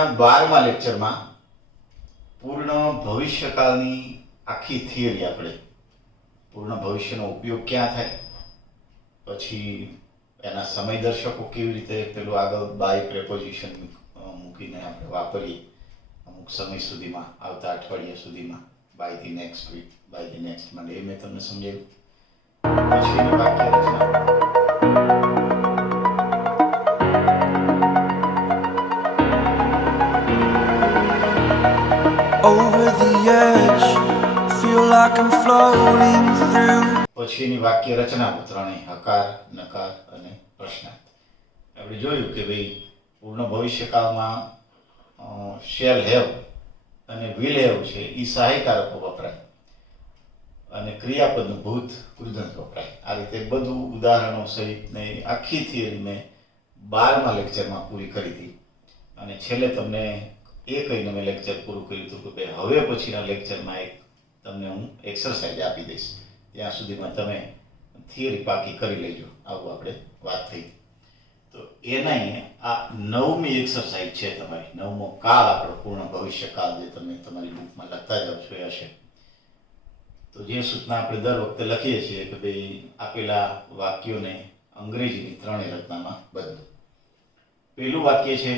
આજના 12મા લેક્ચરમાં પૂર્ણ ભવિષ્યકાળની આખી થિયરી આપણે પૂર્ણ ભવિષ્યનો ઉપયોગ ક્યાં થાય, પછી એના સમયદર્શકો કેવી રીતે પેલું આગળ બાય પ્રેપોઝિશન મૂકીને આપણે વાપરીએ અમુક સમય સુધીમાં, આવતા અઠવાડિયા સુધીમાં, by the next week, by the next Monday, એ મેં તમને સમજાવ્યું. પછી એની વાક્ય રચના over the edge, feel like I'm floating through. પછી એની વાક્ય રચનાઓ ત્રણેય હકાર, નકાર અને પ્રશ્નાર્થ. આપણે જોયું કે ભાઈ પૂર્ણ ભવિષ્યકાળમાં શેલ હેવ અને વિલ હેવ છે એ સહાયકારકો વપરાય અને ક્રિયાપદનું ભૂત કૃદંત વપરાય. આ રીતે બધું ઉદાહરણો સહિતને આખી થિયરી મેં 12મા લેક્ચરમાં પૂરી કરી હતી અને છેલ્લે તમને એ કહીને મેં લેક્ચર પૂરું કર્યું હતું કે ભાઈ હવે પછીના લેક્ચરમાં એક તમને હું એક્સરસાઇઝ આપી દઈશ, ત્યાં સુધીમાં તમે થિયરી પાકી કરી લેજો. આવું આપણે વાત થઈ. તો એના આ 9મી એક્સરસાઇઝ છે તમારી. 9મો કાળ આપણો પૂર્ણ ભવિષ્યકાળ જે તમે તમારી બુકમાં લખતા જાઓ છો એ હશે. તો જે સૂચના આપણે દર વખતે લખીએ છીએ કે ભાઈ આપેલા વાક્યોને અંગ્રેજીની 3 રચનામાં બદલો. પહેલું વાક્ય છે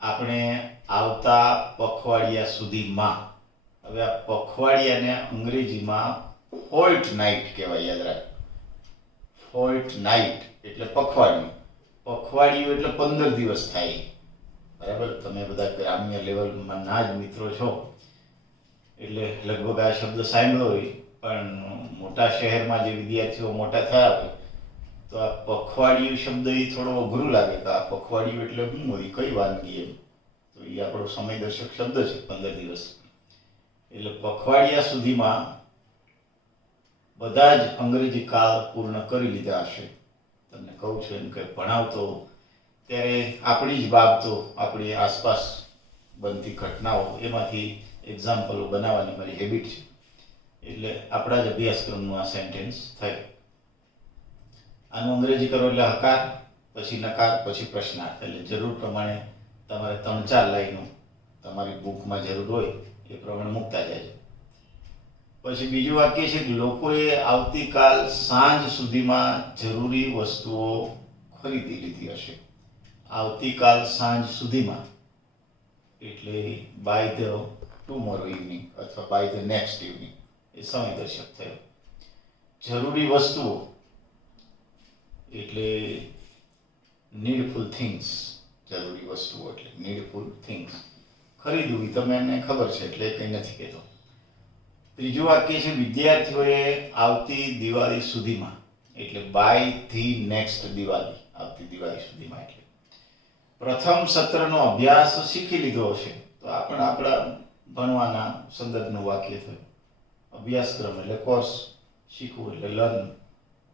આપણે આવતા પખવાડિયા સુધીમાં. હવે આ પખવાડિયાને અંગ્રેજીમાં ફોર્ટ નાઇટ કહેવાય, યાદ રાખ. ફોર્ટ નાઇટ એટલે પખવાડિયું. પખવાડિયું એટલે 15 દિવસ થાય, બરાબર. તમે બધા ગ્રામ્ય લેવલમાં ના જ મિત્રો છો એટલે લગભગ આ શબ્દ સાંભળ્યો હોય, પણ મોટા શહેરમાં જે વિદ્યાર્થીઓ મોટા થયા હોય તો આ પખવાડિયું શબ્દ એ થોડો અઘરું લાગે કે આ પખવાડિયું એટલે શું હોય, કઈ વાનગી એમ. તો એ આપણો સમયદર્શક શબ્દ છે 15 દિવસ. એટલે પખવાડિયા સુધીમાં બધા જ અંગ્રેજી કાળ પૂર્ણ કરી લીધા હશે. તમને કહું છું એમ કે ભણાવતો ત્યારે આપણી જ બાબતો, આપણી આસપાસ બનતી ઘટનાઓ, એમાંથી એક્ઝામ્પલો બનાવવાની મારી હેબિટ છે. એટલે આપણા જ અભ્યાસક્રમનું આ સેન્ટેન્સ થયું. આનું અંગ્રેજી કરો એટલે હકાર, પછી નકાર, પછી પ્રશ્નાર્થ. એટલે જરૂર પ્રમાણે તમારે 3-4 લાઈનો તમારી બુકમાં જરૂર હોય એ પ્રમાણે મૂકતા જાય. પછી બીજું વાક્ય છે કે લોકોએ આવતીકાલ સાંજ સુધીમાં જરૂરી વસ્તુઓ ખરીદી લીધી હશે. આવતીકાલ સાંજ સુધીમાં એટલે બાય ધ ટુમોરો ઇવનિંગ અથવા બાય ધ નેક્સ્ટ ઇવનિંગ, એ સમયદર્શક થયો. જરૂરી વસ્તુઓ એટલે નીડફુલ થિંગ્સ. જરૂરી વસ્તુઓ એટલે નીડફુલ થિંગ્સ. ખરીદવી તમને એને ખબર છે એટલે કંઈ નથી કહેતો. ત્રીજું વાક્ય છે વિદ્યાર્થીઓએ આવતી દિવાળી સુધીમાં એટલે બાય ધી નેક્સ્ટ દિવાળી, આવતી દિવાળી સુધીમાં એટલે પ્રથમ સત્રનો અભ્યાસ શીખી લીધો હશે. તો આ પણ આપણા ભણવાના સંદર્ભનું વાક્ય થયું. અભ્યાસક્રમ એટલે કોર્સ, શીખવું એટલે લર્ન,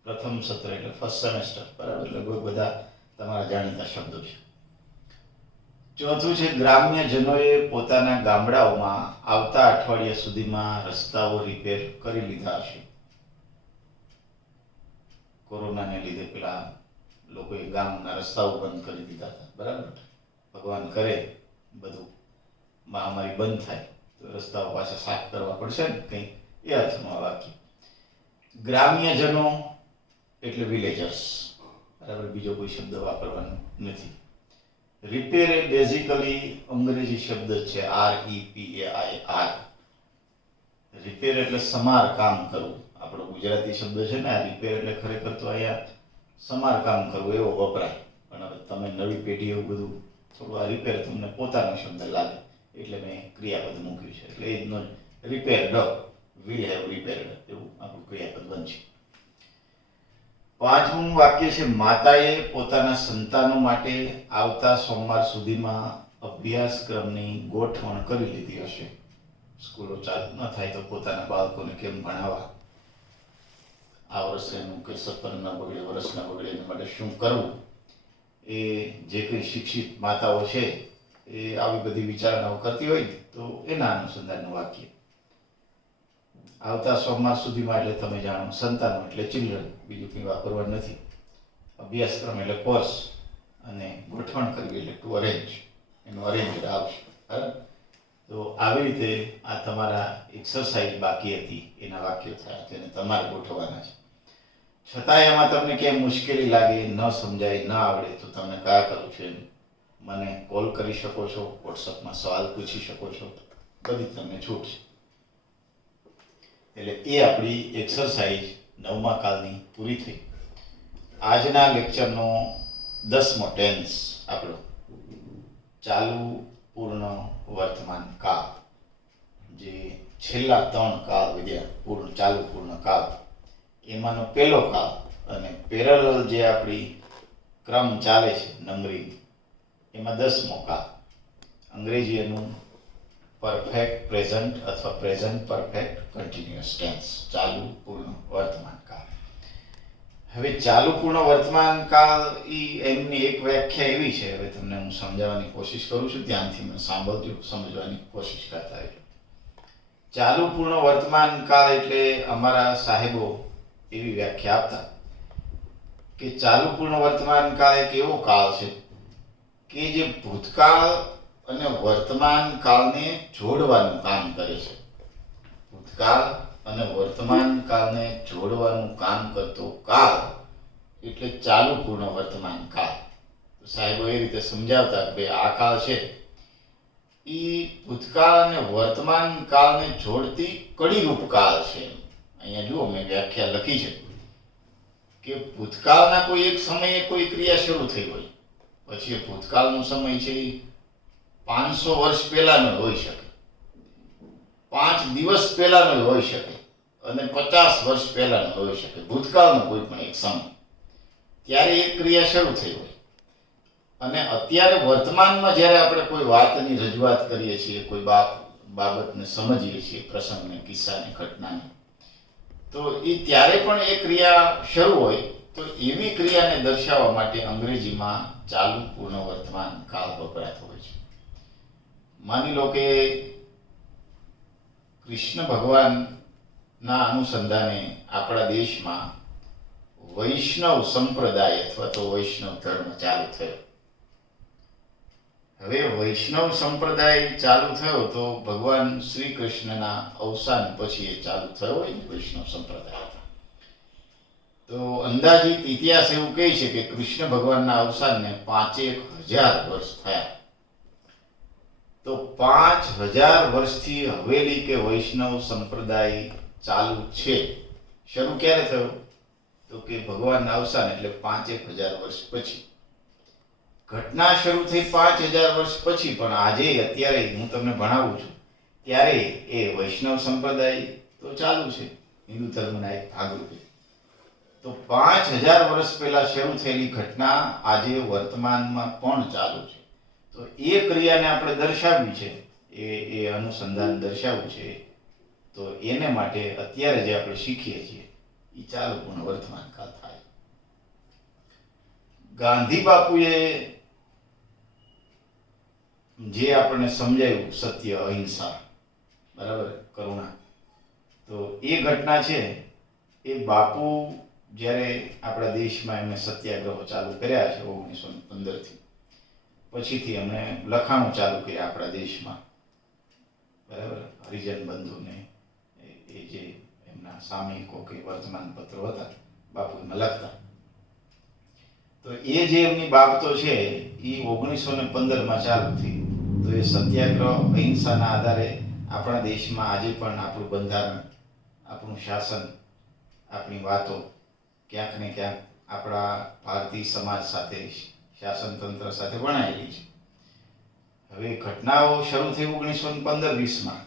પ્રથમ સત્ર એટલે ફર્સ્ટ સેમેસ્ટર, બરાબર. લગભગ બધા તમારા જાણીતા શબ્દો છે. ચોથું છે ગ્રામ્યજનોએ પોતાના ગામડાઓમાં આવતા અઠવાડિયા સુધીમાં રસ્તાઓ રિપેર કરી લીધા હશે. કોરોનાને લીધે પેલા લોકોએ ગામના રસ્તાઓ બંધ કરી દીધા હતા, બરાબર. ભગવાન કરે બધું મહામારી બંધ થાય તો રસ્તાઓ પાછા સાફ કરવા પડશે ને કંઈક, એ અર્થમાં વાક્ય. ગ્રામ્યજનો એટલે વિલેજર્સ, બરાબર. બીજો કોઈ શબ્દ વાપરવાનો નથી. રિપેર એ બેઝિકલી અંગ્રેજી શબ્દ છે, REPAIR. રિપેર એટલે સમારકામ કરવું. આપણો ગુજરાતી શબ્દ છે ને આ રિપેર, એટલે ખરેખર તો અહીંયા સમારકામ કરવું એવો વપરાય. પણ હવે તમે નવી પેઢી એવું બધું થોડું આ રિપેર તમને પોતાનો શબ્દ લાગે એટલે મેં ક્રિયાપદ મૂક્યું છે. એટલે એનો રિપેર્ડ, વી હેવ રિપેર્ડ, એવું આપણું ક્રિયાપદ બનશે. 5મું વાક્ય છે માતાએ પોતાના સંતાનો માટે આવતા સોમવાર સુધીમાં અભ્યાસક્રમની ગોઠવણ કરી લીધી હશે. સ્કૂલો ચાલુ ન થાય તો પોતાના બાળકોને કેમ ભણાવવા, આ વર્ષેનું કે સત્ર ન બગડે, વર્ષ ન બગડે, એના માટે શું કરવું, એ જે કંઈ શિક્ષિત માતાઓ છે એ આવી બધી વિચારણાઓ કરતી હોય તો એના અનુસંધાનનું વાક્ય. આવતા સોમવાર સુધીમાં એટલે તમે જાણો સંતાનો એટલે ચિલ્ડ્રન, બીજું કંઈ વાપરવાનું નથી. અભ્યાસક્રમ એટલે કોર્સ, અને ગોઠવણ કરવી એટલે ટુ અરેન્જ. એનું અરેન્જ આવશે. બરાબર? તો આવી રીતે આ તમારા એક્સરસાઇઝ બાકી હતી એના વાક્યો થયા તેને તમારે ગોઠવવાના છે. છતાંય એમાં તમને ક્યાંય મુશ્કેલી લાગે, ન સમજાય, ન આવડે તો તમે કયા કરું છો એમ મને કોલ કરી શકો છો, વોટ્સઅપમાં સવાલ પૂછી શકો છો, બધી તમને છૂટ છે. એટલે એ આપણી એક્સરસાઇઝ 9મા કાળની પૂરી થઈ. આજના લેક્ચરનો 10મો ટેન્સ આપણો ચાલુ પૂર્ણ વર્તમાન કાળ, જે છેલ્લા 3 કાળ વિદ્યા પૂર્ણ ચાલુ પૂર્ણ કાળ એમાંનો પહેલો કાળ અને પેરેલલ જે આપણી ક્રમ ચાલે છે નંબરિંગ એમાં 10મો કાળ, અંગ્રેજી એનું પરફેક્ટ પ્રેઝન્ટ અથવા પ્રેઝન્ટ પરફેક્ટ કન્ટિન્યુઅસ ટેન્સ, ચાલુ પૂર્ણ વર્તમાન કાળ. હવે ચાલુ પૂર્ણ વર્તમાન કાળ એમની એક વ્યાખ્યા એવી છે, હવે તમને હું સમજાવવાની કોશિશ કરું છું, ધ્યાનથી મને સાંભળજો, સમજવાની કોશિશ કરતા રહેજો. ચાલુ પૂર્ણ વર્તમાન કાળ એટલે અમારા સાહેબો એવી વ્યાખ્યા આપતા કે ચાલુ પૂર્ણ વર્તમાન કાળ એક એવો કાળ છે કે જે ભૂતકાળ અને વર્તમાન કાળને જોડવાનું કામ કરે છે. ભૂતકાળ અને વર્તમાન કાળને જોડવાનું કામ કરતો કાળ એટલે ચાલુ પૂર્ણ વર્તમાન કાળ. તો સાહેબો એ રીતે સમજાવતા કે આ કાળ છે એ ભૂતકાળ અને વર્તમાન કાળને જોડતી કડીરૂપ કાળ છે. અહીંયા જુઓ મેં વ્યાખ્યા લખી છે કે ભૂતકાળના કોઈ એક સમયે કોઈ ક્રિયા શરૂ થઈ હોય, પછી એ ભૂતકાળનો સમય છે 500 વર્ષ પહેલાનો હોઈ શકે, 5 દિવસ પહેલાનો હોઈ શકે અને 50 વર્ષ પહેલાનો હોઈ શકે. ભૂતકાળનો કોઈ પણ એક સમય ત્યારે એક ક્રિયા શરૂ થઈ હોય અને અત્યારે વર્તમાનમાં જ્યારે આપણે કોઈ વાતની રજૂઆત કરીએ છીએ, કોઈ બાબતને સમજીએ છીએ, પ્રસંગને, કિસ્સાને, ઘટનાને, તો એ ત્યારે પણ એ ક્રિયા શરૂ હોય તો એવી ક્રિયાને દર્શાવવા માટે અંગ્રેજીમાં ચાલુ પૂર્ણ વર્તમાન કાળ વપરાતો હોય છે. માની લો કે કૃષ્ણ ભગવાનના અનુસંધાને આપણા દેશમાં વૈષ્ણવ સંપ્રદાય અથવા તો વૈષ્ણવ ધર્મ ચાલુ થયો. હવે વૈષ્ણવ સંપ્રદાય ચાલુ થયો તો ભગવાન શ્રી કૃષ્ણના અવસાન પછી એ ચાલુ થયો હોય ને વૈષ્ણવ સંપ્રદાય. તો અંદાજિત ઇતિહાસ એવું કહે છે કે કૃષ્ણ ભગવાનના અવસાનને 5000 વર્ષ થયા. તો 5000 વર્ષથી હવેલી કે વૈષ્ણવ સંપ્રદાય ચાલુ છે. શરૂ ક્યારે થયો? તો કે ભગવાનના અવસાન એટલે 5000 વર્ષ પછી. ઘટના શરૂ થઈ 5000 વર્ષ પછી, પણ આજે અત્યારે હું તમને ભણાવું છું ત્યારે એ વૈષ્ણવ સંપ્રદાય તો ચાલુ છે હિન્દુ ધર્મના એક ભાગરૂપે. તો 5000 વર્ષ પહેલા શરૂ થયેલી ઘટના આજે વર્તમાનમાં પણ ચાલુ છે. તો એ ક્રિયાને આપણે દર્શાવવી છે, એ અનુસંધાન દર્શાવવું છે, તો એને માટે અત્યારે જે આપણે શીખીએ છીએ એ ચાલુ પૂર્ણ વર્તમાન કાળ થાય. ગાંધી બાપુએ જે આપણને સમજાયું સત્ય, અહિંસા, બરાબર, કરુણા, તો એ ઘટના છે એ બાપુ જ્યારે આપણા દેશમાં એમણે સત્યાગ્રહો ચાલુ કર્યા છે 1915થી, પછીથી એમણે લખાણો ચાલુ કર્યા આપણા દેશમાં, બરાબર, હરિજન બંધુને એ જે એમના સામયિકો કે વર્તમાન પત્રો હતા બાપુ એમાં લખતા. તો એ જે એમની બાબતો છે એ 1915માં ચાલુ થઈ. તો એ સત્યાગ્રહ અહિંસાના આધારે આપણા દેશમાં આજે પણ આપણું બંધારણ, આપણું શાસન, આપણી વાતો ક્યાંક ને ક્યાંક આપણા ભારતીય સમાજ સાથે, શાસન તંત્ર સાથે વણાયેલી છે. હવે ઘટનાઓ શરૂ થઈ 1915-20માં,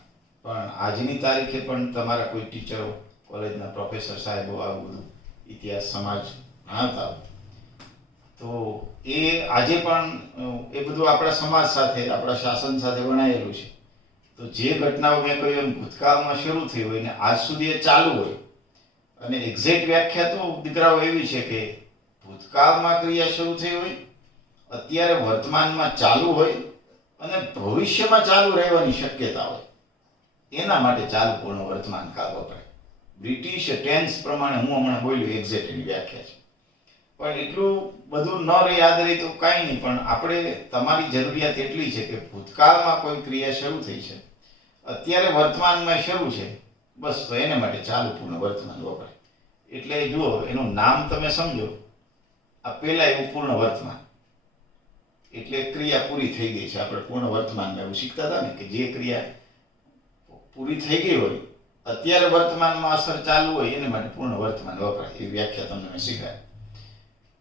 પણ આજની તારીખે પણ તમારા કોઈ ટીચરો, કોલેજના પ્રોફેસર સાહેબો આવું બધું ઇતિહાસ, સમાજ ભણાવતા હોય તો એ આજે પણ એ બધું આપણા સમાજ સાથે, આપણા શાસન સાથે વણાયેલું છે. તો જે ઘટનાઓ મેં કહ્યું એમ ભૂતકાળમાં શરૂ થઈ હોય ને આજ સુધી એ ચાલુ હોય, અને એક્ઝેક્ટ વ્યાખ્યા તો દીકરાઓ એવી છે કે ભૂતકાળમાં ક્રિયા શરૂ થઈ હોય, અત્યારે વર્તમાનમાં ચાલુ હોય અને ભવિષ્યમાં ચાલુ રહેવાની શક્યતા હોય, એના માટે ચાલુ પૂર્ણ વર્તમાન કાળ વપરાય. બ્રિટિશ ટેન્સ પ્રમાણે હું હમણાં બોલ્યું એક્ઝેક્ટ એની વ્યાખ્યા છે. પણ એટલું બધું ન રહે યાદ રહે તો કાંઈ નહીં, પણ આપણે તમારી જરૂરિયાત એટલી છે કે ભૂતકાળમાં કોઈ ક્રિયા શરૂ થઈ છે, અત્યારે વર્તમાનમાં શરૂ છે, બસ તો એને માટે ચાલુ પૂર્ણ વર્તમાન વપરાય. એટલે જુઓ, એનું નામ તમે સમજો, આ પહેલા એવું પૂર્ણ વર્તમાન, એટલે ક્રિયા પૂરી થઈ ગઈ છે. આપણે પૂર્ણ વર્તમાનમાં એવું શીખતા હતા ને કે જે ક્રિયા પૂરી થઈ ગઈ હોય, અત્યારે વર્તમાનમાં અસર ચાલુ હોય, એને માટે પૂર્ણ વર્તમાન વપરાય. એવી વ્યાખ્યા તમને મેં શીખાય.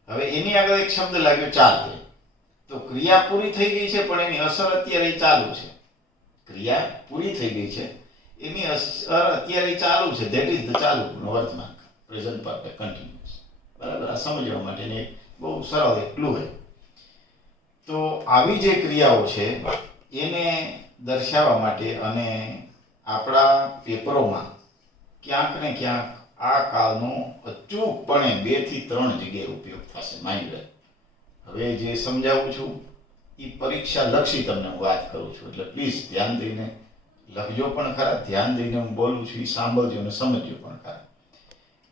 હવે એની આગળ એક શબ્દ લાગ્યો ચાલતે. તો ક્રિયા પૂરી થઈ ગઈ છે પણ એની અસર અત્યારે ચાલુ છે. ક્રિયા પૂરી થઈ ગઈ છે, એની અસર અત્યારે ચાલુ છે. ધેટ ઇઝ ધ ચાલુ પૂર્ણ વર્તમાન, પ્રેઝન્ટ પરફેક્ટ કન્ટિન્યુઅસ. બરાબર? આ સમજવા માટેની એક બહુ સરળ એક ક્લુ છે. તો આવી જે ક્રિયાઓ છે એને દર્શાવવા માટે અને આપણા પેપરોમાં ક્યાંક ને ક્યાંક આ કાળનો અચૂકપણે 2 થી 3 જગ્યાએ ઉપયોગ થશે. માઇન્ડ વેલ. હવે જે સમજાવું છું એ પરીક્ષા લક્ષી તમને હું વાત કરું છું, એટલે પ્લીઝ ધ્યાન દઈને લખજો પણ ખરા, ધ્યાન દઈને હું બોલું છું એ સાંભળજો અને સમજજો પણ ખરા.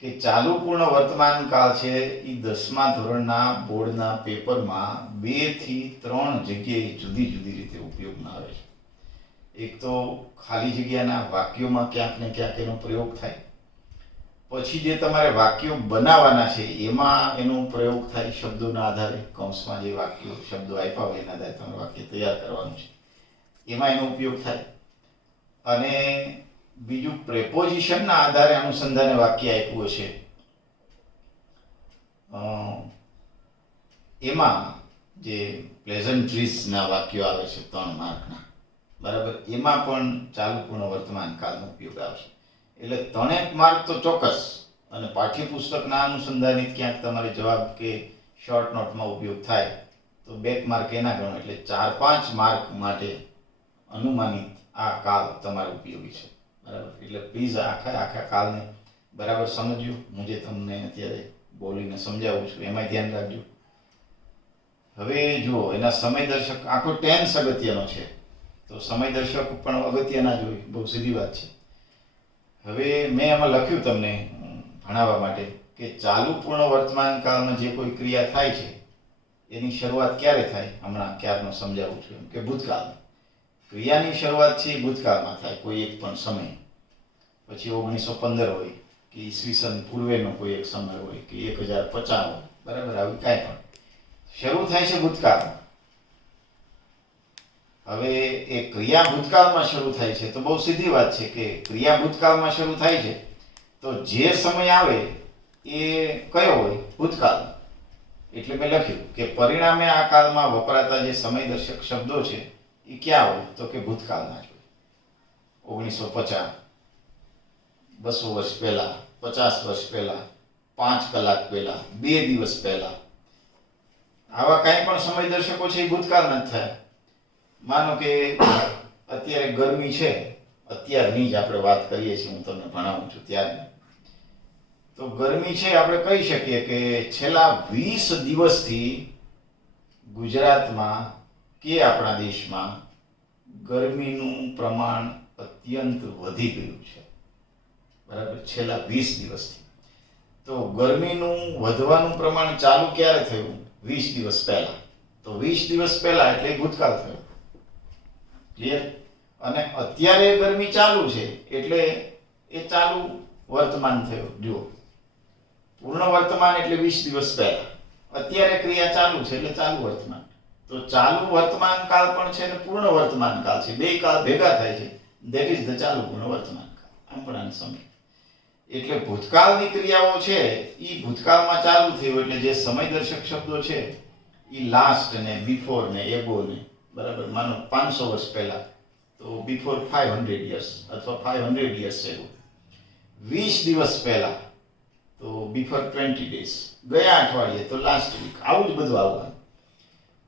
કે ચાલુ પૂર્ણ વર્તમાન કાળ છે એ 10મા ધોરણના બોર્ડના પેપરમાં 2 થી 3 જગ્યાએ જુદી જુદી રીતે ઉપયોગમાં આવે છે. એક તો ખાલી જગ્યાના વાક્યોમાં ક્યાંક ને ક્યાંક એનો પ્રયોગ થાય. પછી જે તમારે વાક્યો બનાવવાના છે એમાં એનો પ્રયોગ થાય શબ્દોના આધારે. કૌંસમાં જે વાક્યો શબ્દો આપ્યા હોય એના આધારે તમારે વાક્ય તૈયાર કરવાનું છે, એમાં એનો ઉપયોગ થાય. અને બીજું પ્રેપોઝિશનના આધારે અનુસંધાને વાક્ય આપ્યું હશે, એમાં જે પ્લેઝન્ટ્રીઝના વાક્યો આવે છે 3 માર્કના, બરાબર, એમાં પણ ચાલુ પૂર્ણ વર્તમાન કાળનો ઉપયોગ આવશે. એટલે 3 માર્ક તો ચોક્કસ. અને પાઠ્યપુસ્તકના અનુસંધાનિત ક્યાંક તમારે જવાબ કે શોર્ટ નોટમાં ઉપયોગ થાય તો 2 માર્ક એના ગણો, એટલે 4-5 માર્ક માટે અનુમાનિત આ કાળ તમારે ઉપયોગી છે. બરાબર? એટલે પ્લીઝ આખા કાળને બરાબર સમજ્યો. હું જે તમને અત્યારે બોલીને સમજાવું છું એમાં ધ્યાન રાખજો. હવે જુઓ, એના સમય દર્શક આખો ટેન્સ અગત્યનો છે, તો સમય દર્શક પણ અગત્યના જ હોય. બહુ સીધી વાત છે. હવે મેં એમાં લખ્યું તમને ભણાવવા માટે કે ચાલુ પૂર્ણ વર્તમાન કાળમાં જે કોઈ ક્રિયા થાય છે એની શરૂઆત ક્યારે થાય, હમણાં ક્યારનો સમજાવું છું એમ કે ભૂતકાળમાં. ક્રિયાની શરૂઆત છે એ ભૂતકાળમાં થાય, કોઈ એક પણ સમય. પછી 1915 હોય કે ઈસવીસન પૂર્વેનો કોઈ એક સમય હોય કે 1050 હોય, બરાબર, આવી કાંઈ પણ શરૂ થાય છે ભૂતકાળમાં. હવે એ ક્રિયા ભૂતકાળમાં શરૂ થાય છે તો બહુ સીધી વાત છે કે ક્રિયા ભૂતકાળમાં શરૂ થાય છે તો જે સમય આવે એ કયો હોય? ભૂતકાળ. એટલે મેં લખ્યું કે પરિણામે આ કાળમાં વપરાતા જે સમયદર્શક શબ્દો છે એ ક્યાં હોય? તો કે ભૂતકાળના જ હોય. 1950, 200 વર્ષ પહેલા, 50 વર્ષ પહેલા, 5 કલાક પહેલા, 2 દિવસ પહેલા, આવા કાંઈ પણ સમયદર્શકો છે એ ભૂતકાળના જ થયા. માનો કે અત્યારે ગરમી છે, અત્યારની જ આપણે વાત કરીએ છીએ, હું તમને ભણાવું છું ત્યારની. તો ગરમી છે, આપણે કહી શકીએ કે છેલ્લા 20 દિવસથી ગુજરાતમાં કે આપણા દેશમાં ગરમીનું પ્રમાણ અત્યંત વધી ગયું છે. બરાબર? છેલ્લા 20 દિવસથી. તો ગરમીનું વધવાનું પ્રમાણ ચાલુ ક્યારે થયું? 20 દિવસ પહેલા. તો 20 દિવસ પહેલા એટલે ભૂતકાળ થયો. ક્લિયર? અને અત્યારે ગરમી ચાલુ છે એટલે એ ચાલુ વર્તમાન થયો. જુઓ, પૂર્ણ વર્તમાન એટલે 20 દિવસ પહેલા, અત્યારે ક્રિયા ચાલુ છે એટલે ચાલુ વર્તમાન. તો ચાલુ વર્તમાન કાળ પણ છે અને પૂર્ણ વર્તમાન કાળ છે, 2 કાળ ભેગા થાય છે. ધેટ ઇઝ ધ ચાલુ પૂર્ણ વર્તમાન કાળ. આમ પણ આને સમજ. એટલે ભૂતકાળની ક્રિયાઓ છે એ ભૂતકાળમાં ચાલુ થયું, એટલે જે સમયદર્શક શબ્દો છે એ લાસ્ટ ને બિફોર ને એબો ને, બરાબર, માનો 500 વર્ષ પહેલા તો બિફોર 500 years અથવા 500 years એગો. 20 દિવસ પહેલા તો બિફોર 20 days, ગયા અઠવાડિયે તો લાસ્ટ વીક. આવું જ બધું આવવાનું.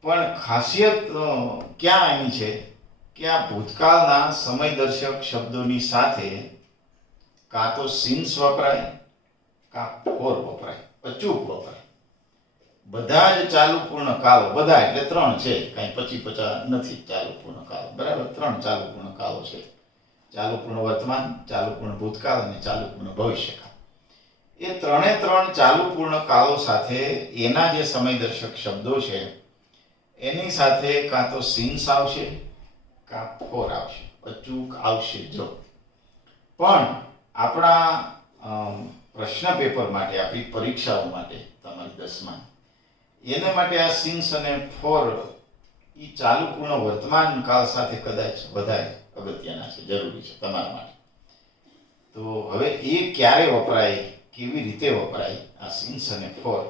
પણ ખાસિયત ક્યાં એની છે કે આ ભૂતકાળના સમયદર્શક શબ્દોની સાથે કાં તો સિન્સ વપરાય કાં ફોર વપરાય, અચૂક વપરાય. બધા જ ચાલુ પૂર્ણ કાળો, બધા એટલે 3 છે, કાંઈ 50 નથી ચાલુ પૂર્ણ કાળો. બરાબર? 3 ચાલુ પૂર્ણ કાળો છે. ચાલુ પૂર્ણ વર્તમાન, ચાલુ પૂર્ણ ભૂતકાળ અને ચાલુ પૂર્ણ ભવિષ્યકાળ. એ ત્રણે ત્રણ ચાલુ પૂર્ણકાળો સાથે એના જે સમયદર્શક શબ્દો છે એની સાથે કાં તો સિન્સ આવશે કાં ફોર આવશે, અચૂક આવશે. જો પણ આપણા પ્રશ્ન પેપર માટે, આપણી પરીક્ષાઓ માટે, તમારી 10મા એને માટે આ સિન્સ અને ફોર એ ચાલુ પૂર્ણ વર્તમાન કાળ સાથે કદાચ વધારે અગત્યના છે, જરૂરી છે તમારા માટે. તો હવે એ ક્યારે વપરાય, કેવી રીતે વપરાય, આ સિન્સ અને ફોર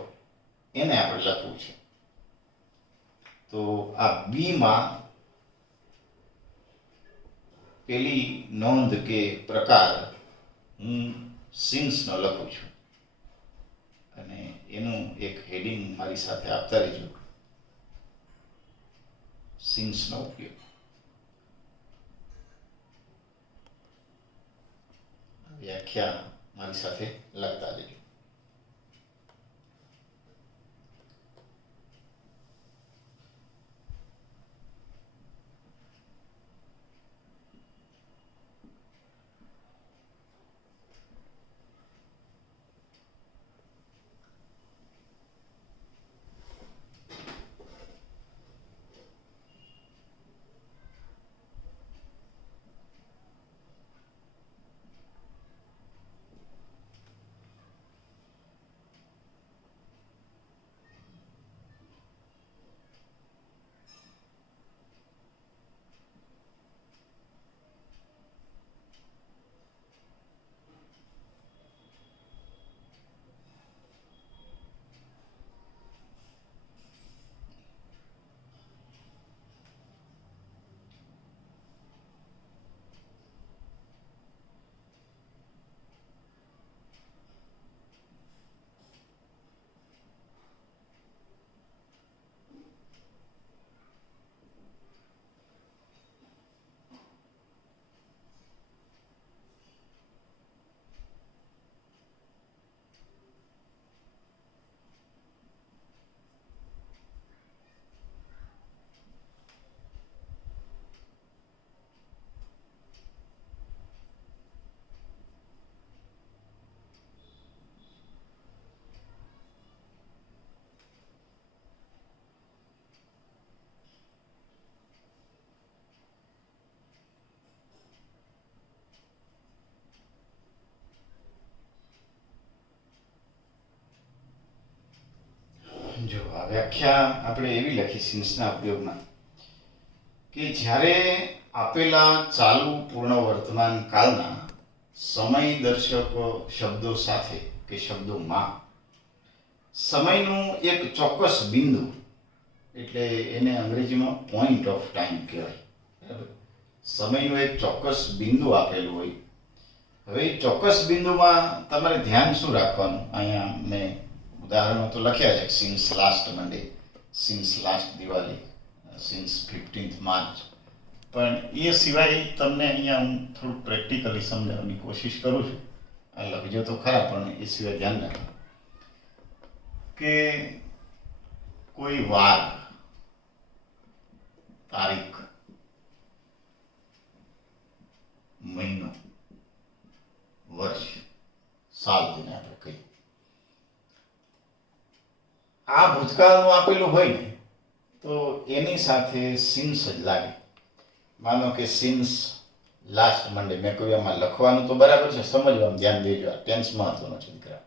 એને આપણે લખવું છે. તો આ બીમાં પેલી નોંધ કે પ્રકાર હું સિન્સનો લખું છું અને એનું એક હેડિંગ મારી સાથે આપતા રહેજો, સિન્સનો ઉપયોગ. વ્યાખ્યા મારી સાથે લખતા રહેજો. જો આ વ્યાખ્યા આપણે એવી લખી સિન્સના ઉપયોગમાં કે જ્યારે આપેલા ચાલુ પૂર્ણ વર્તમાન કાળના સમયદર્શક શબ્દો સાથે કે શબ્દોમાં સમયનું એક ચોક્કસ બિંદુ, એટલે એને અંગ્રેજીમાં પોઈન્ટ ઓફ ટાઈમ કહેવાય, બરાબર. સમયનું એક ચોક્કસ બિંદુ આપેલું હોય. હવે ચોક્કસ બિંદુમાં તમારે ધ્યાન શું રાખવાનું, અહીંયા મેં ઉદાહરણો તો લખ્યા છે, since last Monday, since last Diwali, since 15th March. પણ એ સિવાય તમને અહીંયા હું થોડું પ્રેક્ટિકલી સમજાવવાની કોશિશ કરું છું. આ લખજો તો ખરા, પણ એ સિવાય ધ્યાન રાખો કે કોઈ વાર, તારીખ, મહિનો, વર્ષ, સાલ જેને આપણે કહીએ, આ ભૂતકાળનું આપેલું હોય ને તો એની સાથે સિન્સ જ લાગે. માનો કે સિન્સ લાસ્ટ મન્ડે, મેં કહ્યું એમાં લખવાનું તો બરાબર છે, સમજવાનું ધ્યાન દેજો, આ ટેન્સ મહત્વનો છે દીકરા.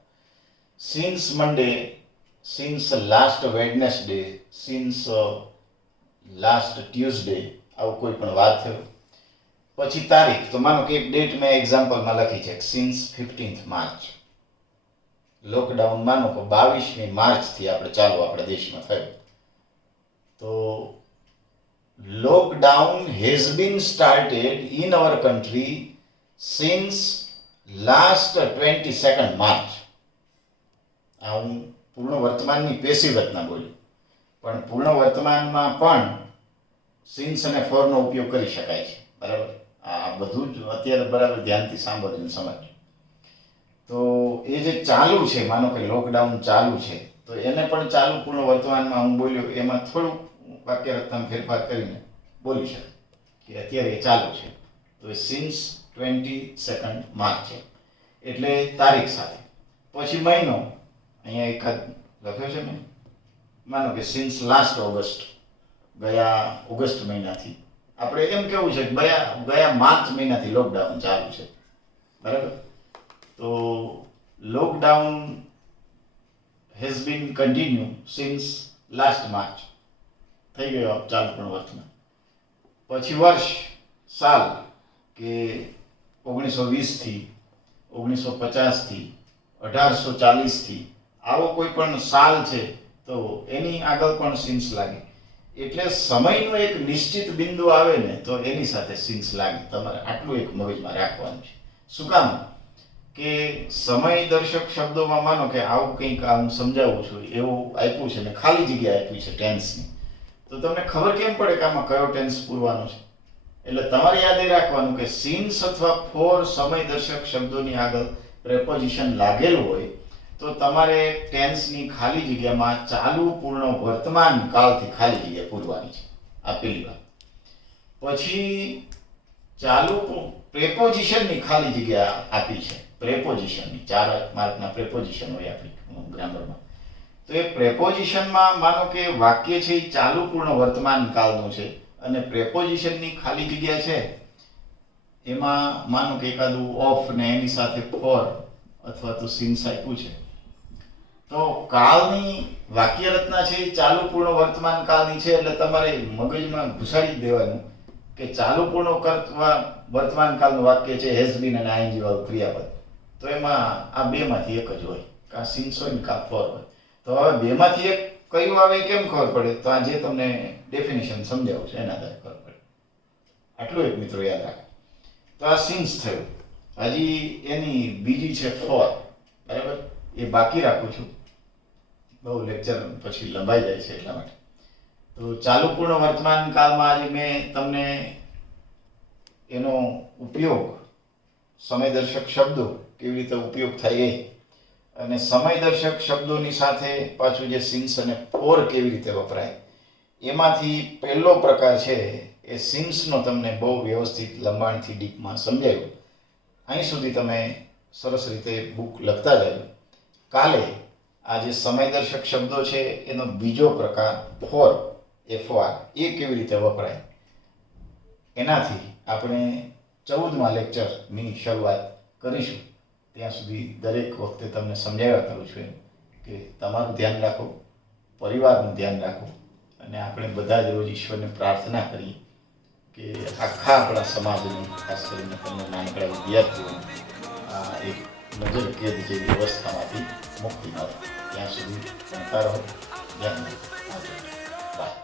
Since Monday, since last Wednesday, since last Tuesday, આવું કોઈ પણ વાર થયો. પછી તારીખ, તો માનો કે એક ડેટ મેં એક્ઝામ્પલમાં લખી છે, સિન્સ 15th માર્ચ. લોકડાઉન માનો કે 22મી માર્ચથી આપણે ચાલુ આપણા દેશમાં થયું. તો lockdown has been started in our country since last 22nd March. આ હું પૂર્ણ વર્તમાનની પેશી રચના બોલ્યું, પણ પૂર્ણ વર્તમાનમાં પણ સિન્સ અને ફોરનો ઉપયોગ કરી શકાય છે, બરાબર. આ બધું જ અત્યારે બરાબર ધ્યાનથી સાંભળીને સમજજો. તો એ જે ચાલુ છે, માનો કે લોકડાઉન ચાલુ છે, તો એને પણ ચાલુ પૂર્ણ વર્તમાનમાં હું બોલ્યો એમાં થોડુંક વાક્ય રચનામાં ફેરફાર કરીને બોલી શકે કે અત્યારે એ ચાલુ છે. તો એ સિન્સ 22nd માર્ચ છે, એટલે તારીખ સાથે. પછી મહિનો અહીંયા એકાદ લખ્યો છે ને, માનો કે સિન્સ લાસ્ટ ઓગસ્ટ, ગયા ઓગસ્ટ મહિનાથી, આપણે એમ કેવું છે કે ગયા માર્ચ મહિનાથી લોકડાઉન ચાલુ છે, બરાબર. તો lockdown has been continue since last March, થઈ ગયો ચાલુ પણ વર્તમાન. પછી વર્ષ, સાલ, કે 1920થી 1950થી 1840થી આવો કોઈ પણ સાલ છે તો એની આગળ પણ સિન્સ લાગે. એટલે સમયનો એક નિશ્ચિત બિંદુ આવે ને તો એની સાથે સિન્સ લાગે. તમારે આટલું એક મગજમાં રાખવાનું છે. શું કામ કે સમય દર્શક શબ્દોમાં માનો કે આવું કંઈક આમ સમજાવું છું એવું આપ્યું છે ને ખાલી જગ્યા આપી છે ટેન્સની, તો તમને ખબર કેમ પડે કે આમાં કયો ટેન્સ પૂરવાનો છે? એટલે તમારે યાદ રાખવાનું કે સિન્સ અથવા ફોર સમય દર્શક શબ્દોની આગળ પ્રેપોઝિશન લાગેલું હોય તો તમારે ટેન્સની ખાલી જગ્યામાં ચાલુ પૂર્ણ વર્તમાન કાળથી ખાલી જગ્યા પૂરવાની છે. આ પહેલી વાત. પછી ચાલુ પ્રેપોઝિશનની ખાલી જગ્યા આપી છે. પ્રેપોઝિશનની 4 માર્કના પ્રેપોઝિશન હોય આપણી ગ્રામરમાં. તો એ પ્રેપોઝિશનમાં માનો કે વાક્ય છે એ ચાલુ પૂર્ણ વર્તમાન કાળનું છે અને પ્રેપોઝિશનની ખાલી જગ્યા છે એમાં માનો કે એકાદું ઓફ ને એની સાથે ફોર અથવા તો સિન્સ આપ્યું છે, તો કાળની વાક્ય રચના છે એ ચાલુ પૂર્ણ વર્તમાન કાળની છે. એટલે તમારે મગજમાં ઘુસાડી જ દેવાનું કે ચાલુ પૂર્ણ વર્તમાન કાળનું વાક્ય છે હેઝ બીન અને આઈએનજી વાળું ક્રિયાપદ, તો એમાં આ બેમાંથી એક જ હોય, કાં સિન્સ હોય ને કાં ફોર હોય. તો હવે બેમાંથી એક કયું આવે કેમ ખબર પડે? તો આ જે તમને ડેફિનેશન સમજાવું છે એના આધારે ખબર પડે. આટલું એક મિત્રો યાદ રાખો. તો આ સિન્સ થયું. હજી એની બીજી છે ફોર, બરાબર, એ બાકી રાખું છું, બહુ લેક્ચર પછી લંબાઈ જાય છે એટલા માટે. તો ચાલુ પૂર્ણ વર્તમાન કાળમાં આજે મેં તમને એનો ઉપયોગ, સમયદર્શક શબ્દો કેવી રીતે ઉપયોગ થાય એ, અને સમયદર્શક શબ્દોની સાથે પાછું જે સિન્સ અને ફોર કેવી રીતે વપરાય, એમાંથી પહેલો પ્રકાર છે એ સિન્સનો તમને બહુ વ્યવસ્થિત લંબાણથી ડીપમાં સમજાયું. અહીં સુધી તમે સરસ રીતે બુક લખતા જાઓ. કાલે આ જે સમયદર્શક શબ્દો છે એનો બીજો પ્રકાર ફોર, FOR, એ કેવી રીતે વપરાય એનાથી આપણે 14મા લેક્ચરની શરૂઆત કરીશું. ત્યાં સુધી દરેક વખતે તમને સમજાવ્યા કરું છું એમ કે તમારું ધ્યાન રાખો, પરિવારનું ધ્યાન રાખો, અને આપણે બધા જ રોજ ઈશ્વરને પ્રાર્થના કરીએ કે આખા આપણા સમાજની, ખાસ કરીને તમને નાનકડા વિદ્યાર્થીઓને આ એક નજર કેદ જેવી વ્યવસ્થામાંથી મુક્તિ મળે. ત્યાં સુધી ભણતા રહો, ધ્યાન રાખો. Baય.